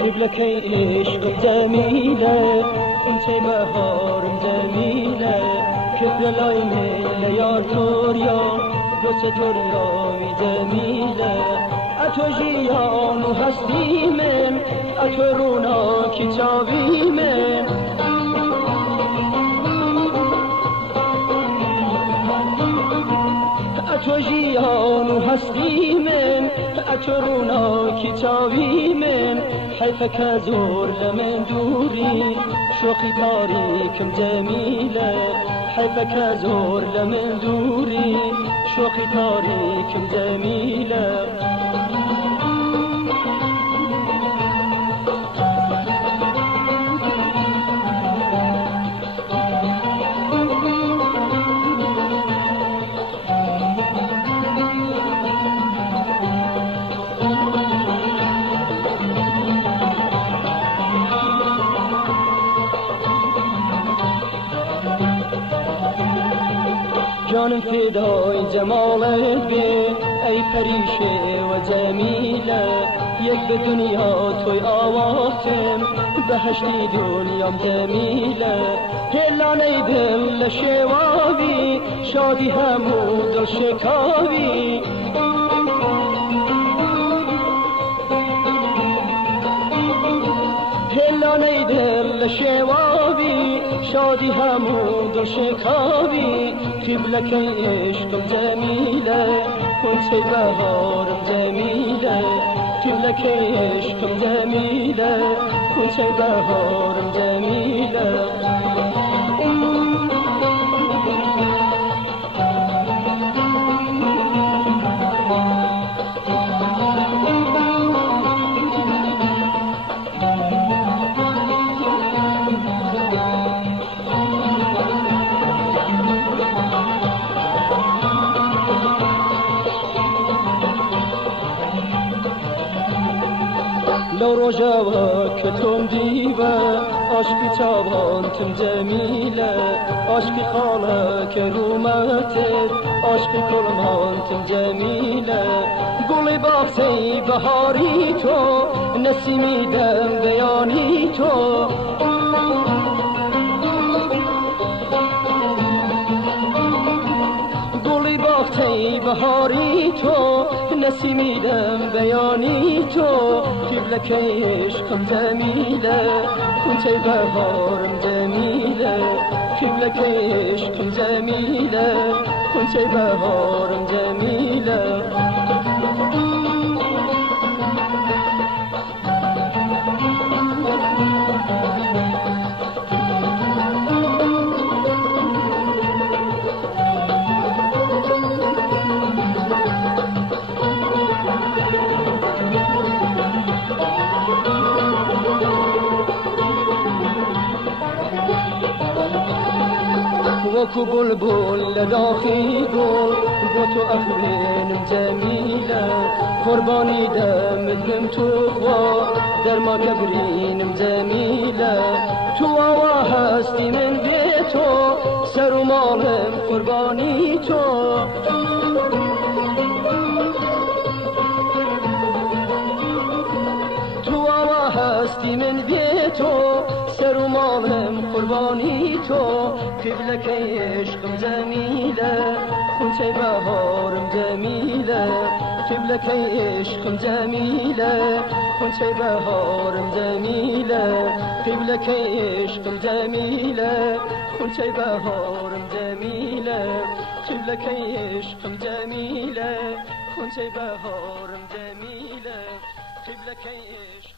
قبلك عشق جميلة انت بهارم جميلة كبل لایم لیار توریا دوست توریاوی جمیله اتو جیان و هستی من اتو روناکی چاوی من اتو جیان و هستی من اتو روناکی چاوی من حیفک زور لمن دوری شوقی تاریکم جمیله حیفک زور لمن دوری شوقی تاریکم جمیله جانم فدای جمالت بی ای پریشه و جمیله یک به دنیا توی آواتم بهشتی دنیام جمیله هلانه دل شوابی شادی همود و شکابی هلانه دل شوابی شادی همود و شکابی قبلك عشق جميلة كنت بهار جميلة قبلك عشق جميلة كنت بهار جميلة لو رجاوك تنديبا عشقي تابانتم جميلة عشقي خالك روماتت عشقي كلمانتم جميلة قولي بافتي بهاري تو نسيمي دم بياني تو قولي بافتي بهاري تو نسيمي دم بياني تو قبلك عشقم جميلة كنت بهارم جميلة قبلك عشقم جميلة كنت بهارم جميلة وكو بلبل لداخي قول بوتو أخرين جميلة قرباني دم دم تخوى در ما كبرين جميلة تو هستي من بيتو سر مالم قرباني تو هستی من بيتو سر مالم قرباني تو قبلك عشقم جميلة كنت بهارم جميلة قبلك عشقم جميلة كنت بهارم جميلة قبلك عشقم جميلة كنت بهارم جميلة قبلك عشقم جميلة كنت بهارم جميلة قبلك عشق